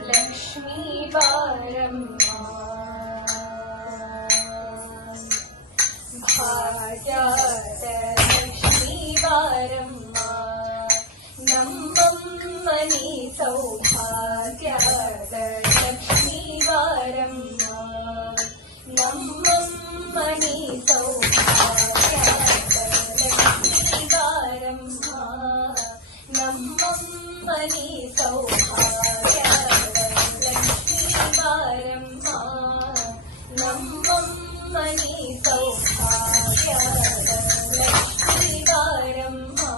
लक्ष्मी बारम्मा भाग्याद लक्ष्मी बारम्मा नम्मनी सौभाग्याद लक्ष्मी बारम्मा नम्मनी सौभाग्याद लक्ष्मी बारम्मा नम्मनी सौभाग्याद लक्ष्मी बारम्मा नम्मनी सौभाग्याद लक्ष्मी बारम्मा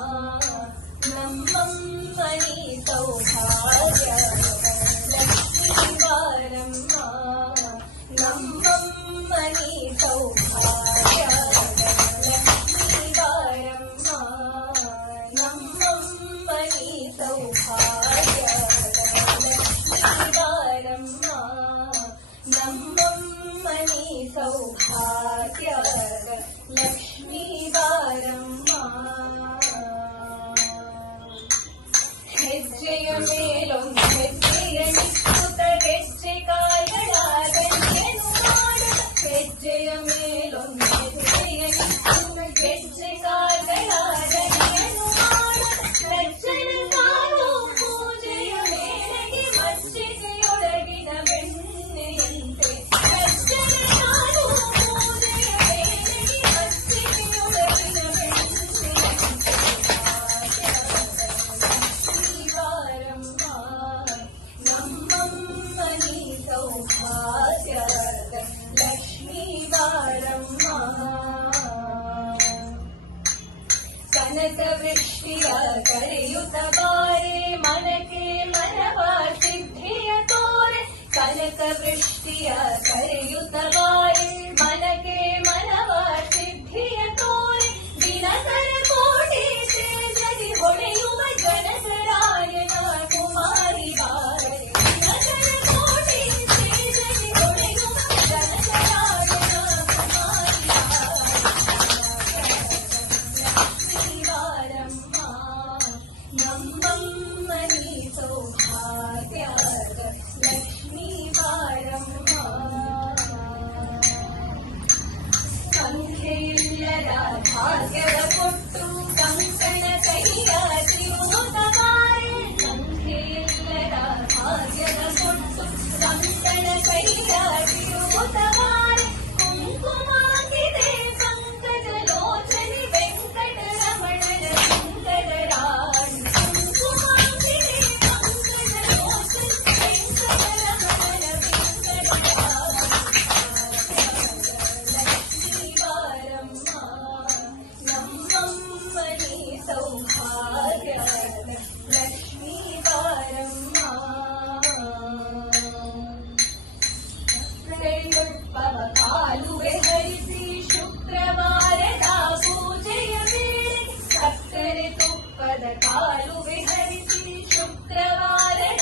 नम्मनी सौभाग्याद लक्ष्मी बारम्मा नम्मनी सौभाग्याद लक्ष्मी बारम्मा नम्मनी सौभाग्याद लक्ष्मी बारम्मा नम्मनी सौभाग्याद लक्ष्मी बारम्मा ಹೆಜ್ಜೆಯ ಮೇಲೊಂದು ಹೆಜ್ಜೆಯ ನಿಕ್ಕುತ್ತ ಗೆಜ್ಜೆ ಕಾಲ್ಗಳಾದನ್ನೇನು ಮಾಡದ ಹೆಜ್ಜೆಯ ಮೇಲೊಂದು ಹೆಜ್ಜೆಯ ನಿಕ್ಕುತ್ತ ಗೆಜ್ಜೆ ಕಾಲ್ಗಳಾದನ್ನೇನು ಮಾಡದ ಲಜ್ಜನ ಕಾಲು ಪೂಜೆಯ ಮೇಲೆಗೆ ಮಜ್ಜಿಗೆಯೊಳಗಿನ ಬೆಣ್ಣೆಯಂತೆ ಲಜ್ಜನ ಕಾಲು ಪೂಜೆಯ ಮೇಲೆಗೆ ಮಜ್ಜಿಗೆಯೊಳಗಿನ ಬೆಣ್ಣೆಯಂತೆ ನಮ್ಮಮ್ಮನಿ ಸೌಭಾಗ್ಯದ ಲಕ್ಷ್ಮೀ ಬಾರಮ್ಮ ಕನಕ ವೃಷ್ಟಿಯ ಕರೆಯುತ್ತ ಬಾರೆ ಮನಕ್ಕೆ ಮನವ ಸಿದ್ಧಿಯ ತೋರೆ ಕನಕ ವೃಷ್ಟಿಯ ಕರೆಯುತ್ತ ಬಾರೆ ಮನಕ್ಕೆ ಮನವ ಸಿದ್ಧಿಯ ತೋರೆ ದಿನಕರ ಕೋಟಿ ತೇಜದಿ ಹೊಳೆಯುವ ಜನಕರಾಯನ ಕುಮಾರಿ ಬಾರೆ ದಿನಕರ ಕೋಟಿ ತೇಜದಿ ಹೊಳೆಯುವ ಜನಕರಾಯನ ಕುಮಾರಿ ಲಕ್ಷ್ಮೀ ಬಾರಮ್ಮ ನಮ್ಮಮ್ಮನಿ ಸೌಭಾಗ್ಯದ ಲಕ್ಷ್ಮೀ ಬಾರಮ್ಮ ಸಂಖ್ಯೆಯಿಲ್ಲದ ಭಾಗ್ಯದ ಕೊಟ್ಟು ಕಂಕಣ ಕೈಯ ತಿರುವುತ ಬಾರೆ ಸಂಖ್ಯೆಯಿಲ್ಲದ ಭಾಗ್ಯದ ಕೊಟ್ಟು ಕಂಕಣ ಕೈಯ ತಿರುವುತ ಬಾರೆ ಕುಂಕುಮಾಗಿದೆ ಪಂಕಜ ಲೋಚನೆ ವೆಂಕಟರಮಣನ ಸುಂದರ ರಾಣಿ ಕುಂಕುಮಾಗಿದೆ ಪಂಕಜ ಲೋಚನೆ ವೆಂಕಟರಮಣನ ಸುಂದರ ಲಕ್ಷ್ಮೀ ಬಾರಮ್ಮ ನಮ್ಮಮ್ಮನಿ ಸೌಭಾಗ್ಯದ ಲಕ್ಷ್ಮೀ ಬಾರಮ್ಮ ತ್ರೇಯುತ್ಪವ ಕಾಲುವೆ ಹರಿಸಿ ಶುಕ್ರವಾರದ ಪೂಜೆಯ ವೇಳೆ ಸಕ್ಕರೆ ತುಪ್ಪದ ಕಾಲುವೆ ಹರಿಸಿ ಶುಕ್ರವಾರದ